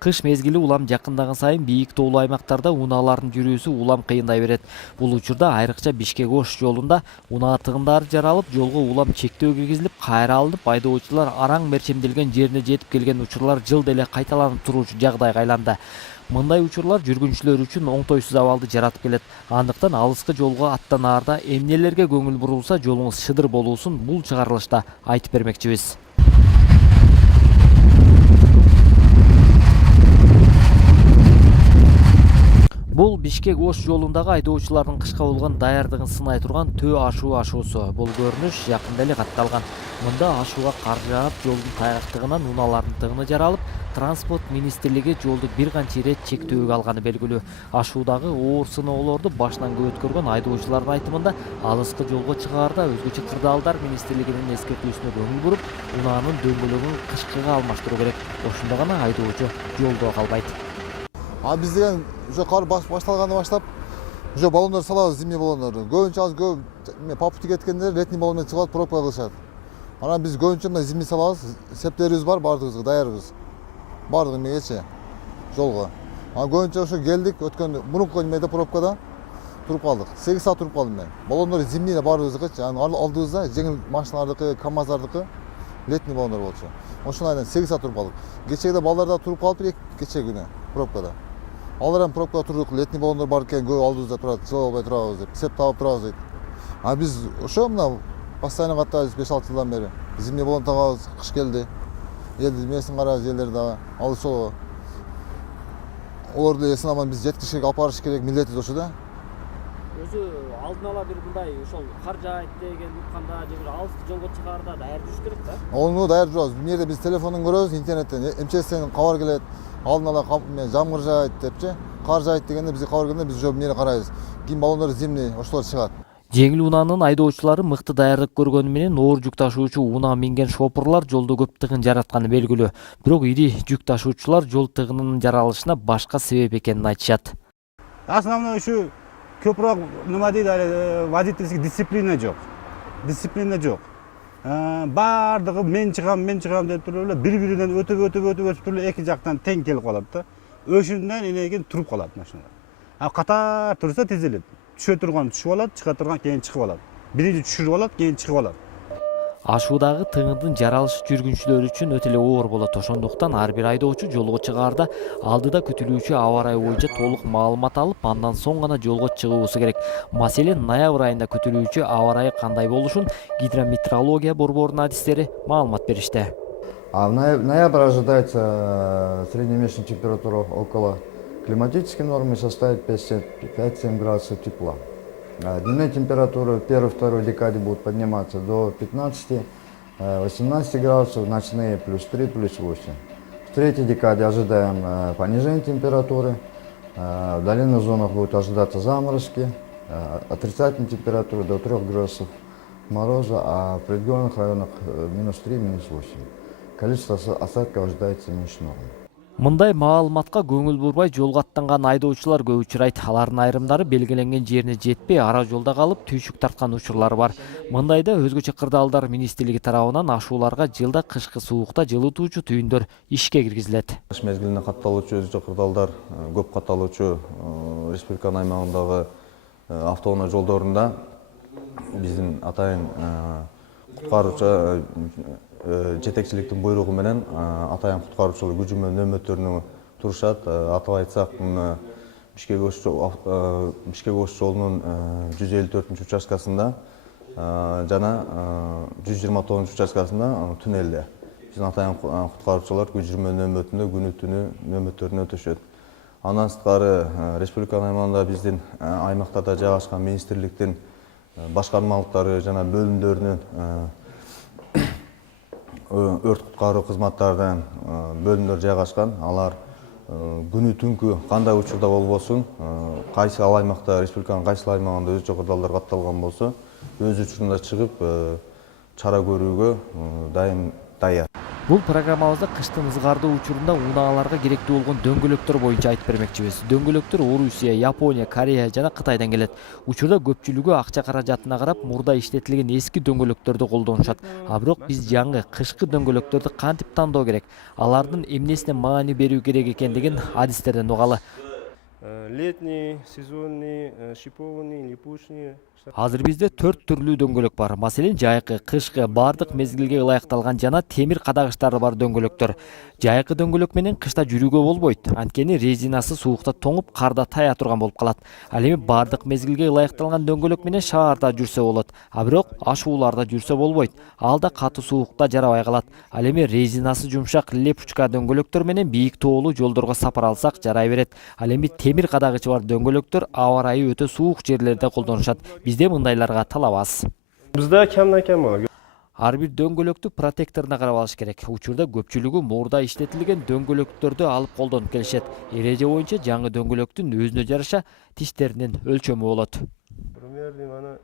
Кыш мезгили улам жакындаган сайын бийик тоолуу аймактарда унаалардын жүрүүсү улам кыйындай берет. Бул учурда айрыкча Бишкек-Ош жолунда унаа тыгындары жаралып, жолго улам чектөө киргизилип, кайра алынып, айдоочулар араң мерчемделген жерине жетип келген учурлар жылда эле кайталанып туруучу жагдайга айланды. Мындай учурлар жүргүнчүлөр үчүн оңтойсуз абалды жаратып келет. Андыктан алыскы жолго аттанаарда эмнелерге көңүл бурулса, жолуңуз шыдыр болуусун бул чыгарылышта айтып бермекчибиз. Бул Бишкек-Ош жолундагы айдоочулардын кышка болгон даярдыгын сынай турган Төө ашуу ашуусу. Бул көрүнүш жакында эле катталган. Мында ашууга кар жаап, жолдун тайгактыгынан унаалардын тыгыны жаралып, транспорт министрлиги жолду бир канча ирет чектөөгө алганы белгилүү. Ашуудагы оор сыноолорду башынан көп өткөргөн айдоочулардын айтымында, алыскы жолго чыгаарда өзгөчө кырдаалдар министрлигинин эскертүүсүнө көңүл буруп, унаанын дөңгөлөгүн кышкыга алмаштыруу керек. Ошондо гана айдоочу жолдо калбайт. Биз деген уже кар башталганы баштап, уже баллондор салабыз, зимний баллондорду. Көбүнчө азыр көп по пути кеткендер летний баллон менен чыгып пробка кылышат. Анан биз көбүнчө мына зимний салабыз, септерибиз бар, бардыгыбызга даярбыз. Бардыгы эмегечи жолго. Анан көбүнчө ошо келдик, өткөн мурунку немеде пробкада туруп калдык. 8 саат туруп калдым мен. Баллондор зимний эле баарыбыздыкычы, анан алдыбызда жеңил машиналардыкы, КамАЗдардыкы летний баллондор болчу. Ошондон 8 саат туруп калдык. Кечеде балдар да туруп калыптыр, кече күнү пробкада. Алар эми пробкага турдук, летний баллондор бар экен, көбү алдыбызда турат, чыга албай турабыз деп, сеп таап турабыз дейт. А биз ошо мына постоянно каттайбыз 5-6 жылдан бери. Зимний баллон тагабыз, кыш келди. Элди эмесин карабыз, элдер дагы. Ал ошол олорду эсин аман биз жеткизиш керек, алып барыш керек, милдетибиз ошо да. Өзү алдын ала бир мындай ошол кар жаайт деген укканда же бир алыскы жолго чыгаарда даяр жүрүш керек да? Ону даяр турабыз. Бул жерде биз телефондон көрөбүз, интернеттен, МЧСтен кабар келет. Алдын ала жамгыр жаайт депчи, кар жаайт дегенде бизге кабар келгенде биз уже эмнени карайбыз. Кийин баллондор зимний, ошолор чыгат. Жеңил унаанын айдоочулары мыкты даярдык көргөнү менен оор жүк ташуучу унаа минген шопурлар жолдо көп тыгын жаратканы белгилүү. Бирок ири жүк ташуучулар жол тыгынынын жаралышына башка себеп экенин айтышат. Основной ушу көбүрөөк нема дейт, водительский дисциплина жок. Дисциплина жок. Бардыгы мен чыгам деп туруп эле бири-биринен өтүп туруп эки жактан тең келип калат да. Өшүндөн энеген туруп калат машина. Катар турса тизилет. Түшө турган түшүп алат, чыга турган кийин чыгып алат. Биринчи түшүрүп алат, кийин чыгып алат. Ашуудагы тыгындын жаралышы жүргүнчүлөр үчүн өтө эле оор болот. Ошондуктан ар бир айдоочу жолго чыгаарда алдыда күтүлүүчү аба ырайы боюнча толук маалымат алып, андан соң гана жолго чыгуусу керек. Маселен, ноябрь айында күтүлүүчү аба ырайы кандай болушун гидрометеорология борборунун адистери маалымат беришти. В ноябре ожидается среднемесячная температура около климатической нормы, составит 5-7 градусов тепла. Дневные температуры в первой-второй декаде будут подниматься до 15-18 градусов, ночные плюс 3, плюс 8. В третьей декаде ожидаем понижение температуры, в долинных зонах будут ожидаться заморозки, отрицательная температура до 3 градусов мороза, а в предгорных районах минус 3, минус 8. Количество осадков ожидается меньше нормы. Мындай маалыматка көңүл бурбай жолго аттанган айдоочулар көп учурайт. Алардын айрымдары белгиленген жерине жетпей, ара жолда калып, түйшүк тарткан учурлары бар. Мындайда өзгөчө кырдаалдар министрлиги тарабынан ашууларга жылда кышкы суукта жылытуучу түйүндөр ишке киргизилет. Кыш мезгилинде катталуучу өзгөчө кырдаалдар көп катталуучу республиканын аймагындагы автоунаа жолдорунда биздин атайын куткаруучу жетекчиликтин буйругу менен атайын куткаруучулар күжүмө нөөмөттөрүнө турушат. Атап айтсак, Бишкек-Ош жолунун 154 участкасында жана 129 участкасында түнелде биздин атайын куткаруучулар күжүмө нөөмөтүндө күнү-түнү нөөмөттөрүнө өтүшөт. Андан сырткары республиканын аймагында биздин аймактарда жайгашкан министрликтин башкармалыктары жана бөлүмдөрүнүн өрт куткаруу кызматтарынын бөлүмдөр жайгашкан. Алар күнү түнкү кандай учурда болбосун, кайсы ал аймакта, республиканын кайсы аймагында өзгөчө кырдаалдар катталган болсо, өз учурунда чыгып чара көрүүгө дайым даяр. Бул программабызда кыштын ызгардуу учурунда унааларга керектүү болгон дөңгөлөктөр боюнча айтып бермекчибиз. Дөңгөлөктөр Орусия, Япония, Корея жана Кытайдан келет. Учурда көпчүлүгү акча каражатына карап мурда иштетилген эски дөңгөлөктөрдү колдонушат. А бирок биз жаңы кышкы дөңгөлөктөрдү кантип тандоо керек? Алардын эмнесине маани берүү керек экендигин адистерден угалы. Летний, сезонный, шипованный, липучный. Азыр бизде 4 түрлүү дөңгөлөк бар. Маселен, жайкы, кышкы, бардык мезгилге ылайыкталган жана темир кадагыштары бар дөңгөлөктөр. Жайкы дөңгөлөк менен кышта жүрүүгө болбойт. Анткени резинасы суукта тоңуп, карда тая турган болуп калат. Ал эми бардык мезгилге ылайыкталган дөңгөлөк менен шаарда жүрсө болот. А бирок ашууларда жүрсө болбойт. Ал да катуу суукта жарабай калат. Ал эми резинасы жумшак лепучка дөңгөлөктөр менен бийик тоолуу жолдорго сапар алсак жарай берет. Ал эми темир кадагычы бар дөңгөлөктөр аба ырайы өтө суук жерлерде колдонушат. Бизде мындайларга талап аз. Bizda kamdan kam bor. Ар бир дөңгөлөктү протекторуна карап алыш керек. Учурда көпчүлүгү мурда иштетилген дөңгөлөктөрдү алып колдонуп келишет. Эреже боюнча жаңы дөңгөлөктүн өзүнө жараша тиштеринин өлчөмү болот. Примерно mana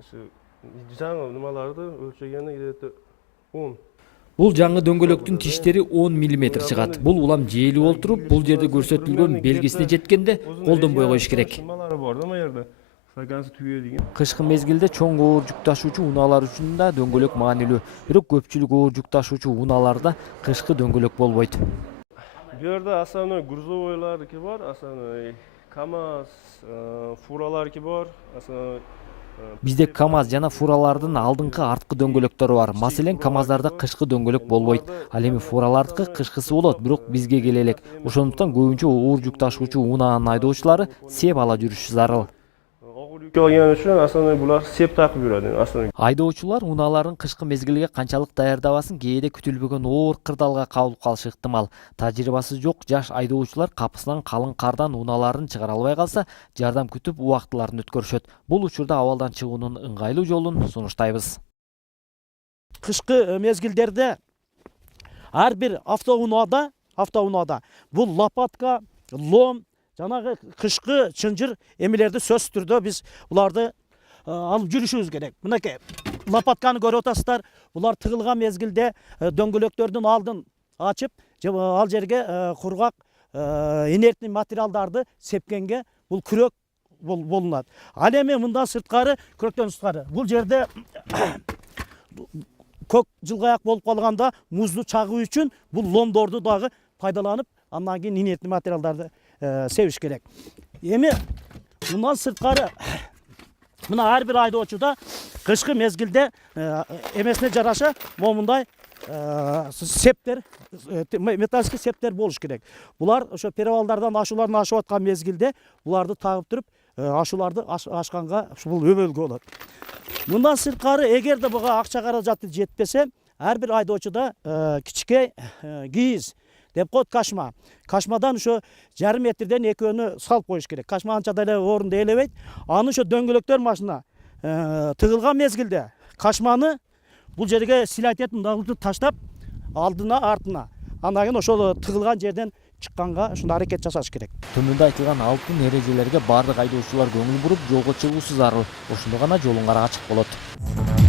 shu жаңы nimalarni o'lchagani где-то 10. Бул жаңы дөңгөлөктүн тиштери 10 мм чыгат. Бул улам жээлип олтуруп, бул жерде көрсөтүлгөн белгисине жеткенде колдонбой коюш керек. Nimalari bor da bu yerda. Stakansi tuya degan. Кышкы мезгилде чоң оор жүк ташуучу унаалар үчүн да дөңгөлөк маанилүү. Бирок көпчүлүк оор жүк ташуучу унааларда кышкы дөңгөлөк болбойт. Bu yerda основной грузовойларники bor, основной КамАЗ, фураларники bor, основной Бизде КамАЗ жана фуралардын алдыңкы арткы дөңгөлөктөрү бар. Маселен, КамАЗдарда кышкы дөңгөлөк болбойт. Ал эми фуралардыкы кышкысы болот, бирок бизге келе элек. Ошондуктан көбүнчө оор жүк ташуучу унаанын айдоочулары сеп ала жүрүшү зарыл. og'ir yuk olgani uchun основной bular sep taqib yuradi. Основной Айдоочулар унааларын кышкы мезгилге канчалык даярдабасын кээде күтүлбөгөн оор кырдаалга кабылып калышы ыктымал. Тажрыйбасы жок жаш айдоочулар капысынан калың кардан унааларын чыгара албай калса, жардам күтүп убактыларын өткөрүшөт. Бул учурда абалдан чыгуунун ыңгайлуу жолун сунуштайбыз. Кышкы мезгилдерде ар бир автоунаада бул лопатка, лом, жанагы кышкы чынжыр эмелерди сөзсүз түрдө биз буларды алып жүрүшүбүз керек. Мынакей лопатканы көрүп атасыздар. Булар тыгылган мезгилде дөңгөлөктөрдүн алдын ачып, ал жерге кургак инертный материалдарды сепкенге бул күрөк болунат. Ал эми мындан сырткары, күрөктөн сырткары бул жерде көк жылгаяк болуп калганда музду чагуу үчүн бул ломдорду дагы пайдаланып, андан кийин инертный материалдарды себиш керек. Эми мындан сырткары мына ар бир айдоочуда кышкы мезгилде эмесине жараша момундай септер, металлический септер болуш керек. Булар ошо перевалдардан ашууларын ашып аткан мезгилде буларды тагып туруп ашууларды ашканга бул өбөлгө болот. Мындан сырткары эгерде буга акча каражаты жетпесе, ар бир айдоочуда кичке кийиз деп коет кашма. Кашмадан ошо жарым метрден экөөнү салып коюш керек. Кашма анча деле орунду ээлебейт. Аны ошо дөңгөлөктөр машина тыгылган мезгилде кашманы бул жерге силать этип мындагы таштап алдына артына. Андан кийин ошол тыгылган жерден чыкканга ушундай аракет жасаш керек. Төмөндө айтылган алтын эрежелерге бардык айдоочулар көңүл буруп, жолго чыгуусу зарыл. Ошондо гана жолуң ачык болот.